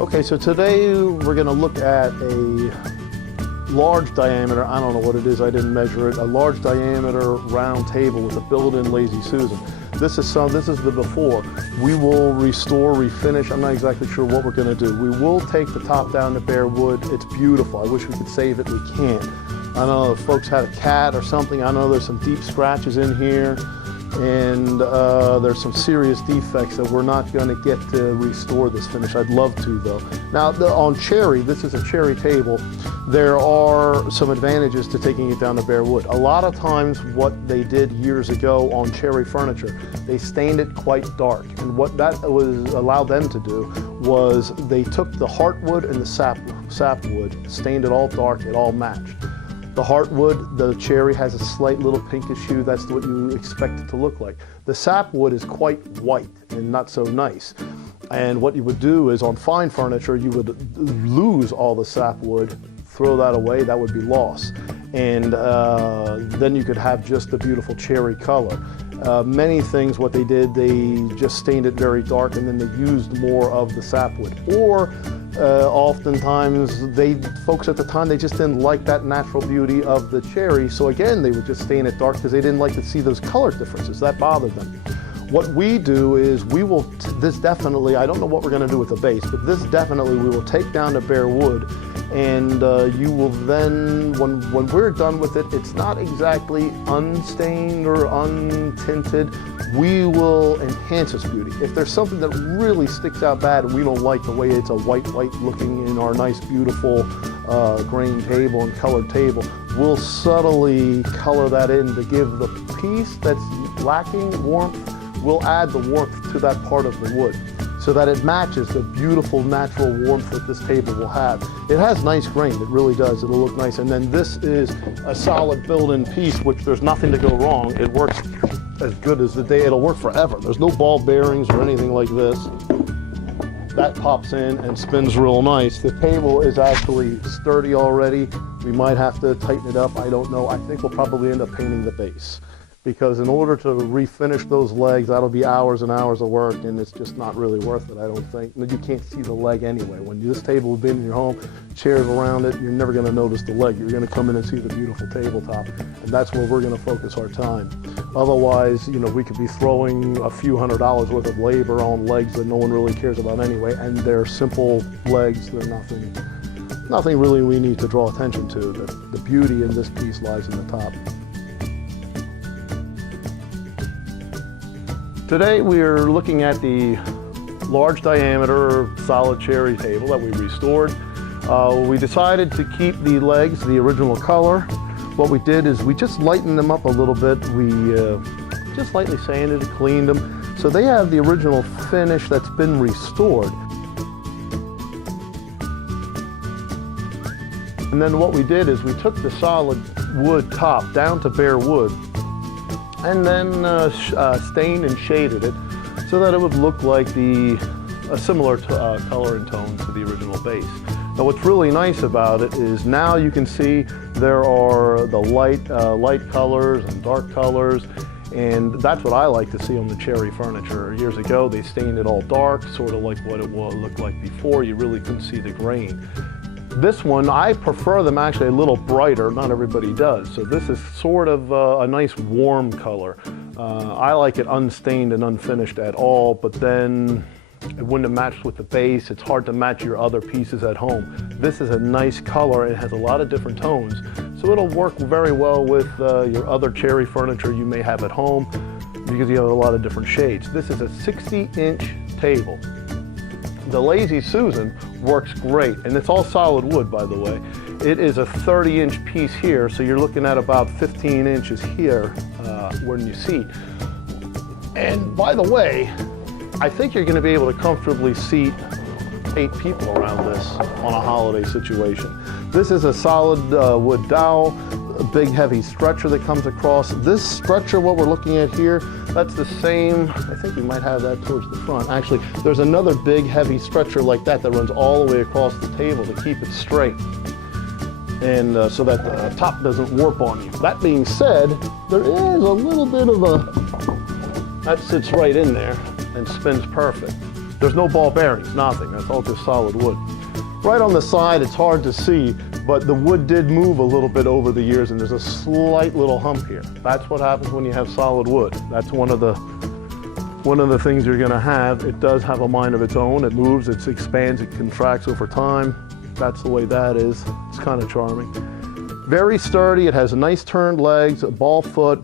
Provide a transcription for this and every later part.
Okay, so today we're going to look at a large diameter, I don't know what it is, I didn't measure it, a large diameter round table with a built-in Lazy Susan. This is the before. We will restore, refinish, I'm not exactly sure what we're going to do. We will take the top down to bare wood. It's beautiful. I wish we could save it, we can't. I know if folks had a cat or something, I know there's some deep scratches in here, and there's some serious defects that we're not going to get to restore this finish. I'd love to though. Now on cherry, this is a cherry table, there are some advantages to taking it down to bare wood. A lot of times what they did years ago on cherry furniture, they stained it quite dark, and what that allowed them to do was they took the heartwood and the sapwood, stained it all dark, it all matched. The heartwood, the cherry has a slight little pinkish hue. That's what you expect it to look like. The sapwood is quite white and not so nice. And what you would do is on fine furniture, you would lose all the sapwood, throw that away, that would be loss. And then you could have just the beautiful cherry color. Many things, what they did, they just stained it very dark and then they used more of the sapwood. Or oftentimes, folks at the time, they just didn't like that natural beauty of the cherry. So again, they would just stain it dark because they didn't like to see those color differences. That bothered them. What we do is this definitely, I don't know what we're going to do with the base, but this definitely we will take down to bare wood, and you will then, when we're done with it, it's not exactly unstained or untinted. We will enhance its beauty. If there's something that really sticks out bad and we don't like the way it's a white looking in our nice, beautiful grain table and colored table, we'll subtly color that in to give the piece that's lacking warmth. We'll add the warmth to that part of the wood so that it matches the beautiful natural warmth that this table will have. It has nice grain, it really does, it'll look nice. And then this is a solid built-in piece, which there's nothing to go wrong. It works as good as the day, it'll work forever. There's no ball bearings or anything like this. That pops in and spins real nice. The table is actually sturdy already. We might have to tighten it up, I don't know. I think we'll probably end up painting the base, because in order to refinish those legs, that'll be hours and hours of work, and it's just not really worth it, I don't think. You can't see the leg anyway. When this table has been in your home, chairs around it, you're never going to notice the leg. You're going to come in and see the beautiful tabletop, and that's where we're going to focus our time. Otherwise, we could be throwing a few $100s worth of labor on legs that no one really cares about anyway, and they're simple legs. They're nothing really we need to draw attention to. The beauty in this piece lies in the top. Today we are looking at the large diameter solid cherry table that we restored. We decided to keep the legs the original color. What we did is we just lightened them up a little bit. We just lightly sanded and cleaned them. So they have the original finish that's been restored. And then what we did is we took the solid wood top down to bare wood, and then stained and shaded it so that it would look like a similar color and tone to the original base. Now what's really nice about it is now you can see there are the light colors and dark colors, and that's what I like to see on the cherry furniture. Years ago they stained it all dark, sort of like what it looked like before. You really couldn't see the grain. This one, I prefer them actually a little brighter. Not everybody does. So this is sort of a nice warm color. I like it unstained and unfinished at all, but then it wouldn't have matched with the base. It's hard to match your other pieces at home. This is a nice color. It has a lot of different tones. So it'll work very well with your other cherry furniture you may have at home, because you have a lot of different shades. This is a 60-inch table. The Lazy Susan works great, and it's all solid wood, by the way. It is a 30-inch piece here, so you're looking at about 15 inches here when you seat. And by the way, I think you're going to be able to comfortably seat 8 people around this on a holiday situation. This is a solid wood dowel, a big heavy stretcher that comes across. This stretcher, what we're looking at here, that's the same, I think we might have that towards the front. Actually, there's another big heavy stretcher like that that runs all the way across the table to keep it straight, and so that the top doesn't warp on you. That being said, there is a little bit of that sits right in there and spins perfect. There's no ball bearings, nothing. That's all just solid wood. Right on the side, it's hard to see, but the wood did move a little bit over the years, and there's a slight little hump here. That's what happens when you have solid wood. That's one of the things you're going to have. It does have a mind of its own. It moves, it expands, it contracts over time. That's the way that is. It's kind of charming. Very sturdy. It has nice turned legs, a ball foot,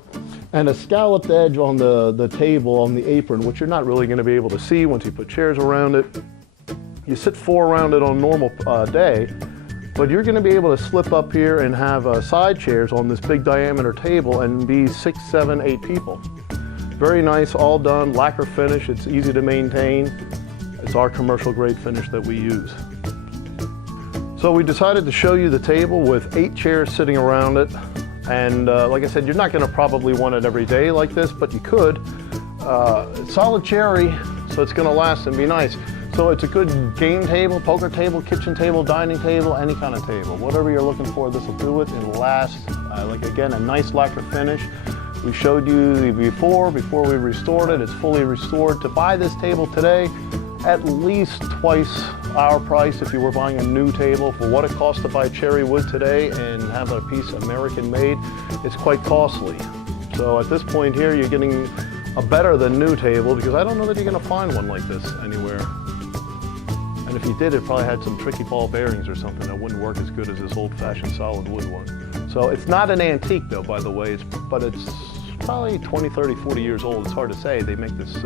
and a scalloped edge on the table, on the apron, which you're not really going to be able to see once you put chairs around it. You sit 4 around it on a normal day, but you're going to be able to slip up here and have side chairs on this big diameter table and be 6, 7, 8 people. Very nice, all done, lacquer finish. It's easy to maintain. It's our commercial grade finish that we use. So we decided to show you the table with 8 chairs sitting around it. And like I said, you're not going to probably want it every day like this, but you could. It's solid cherry, so it's going to last and be nice. So it's a good game table, poker table, kitchen table, dining table, any kind of table. Whatever you're looking for, this will do it. It'll last. Like again, a nice lacquer finish. We showed you before we restored it. It's fully restored. To buy this table today, at least twice our price if you were buying a new table. For what it costs to buy cherry wood today and have a piece American made, it's quite costly. So at this point here, you're getting a better than new table, because I don't know that you're going to find one like this anywhere. And if you did, it probably had some tricky ball bearings or something that wouldn't work as good as this old-fashioned solid wood one. So it's not an antique though, by the way, but it's probably 20, 30, 40 years old. It's hard to say. They make this,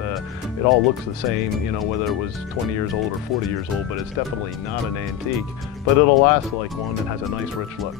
it all looks the same, you know, whether it was 20 years old or 40 years old, but it's definitely not an antique. But it'll last like one and has a nice rich look.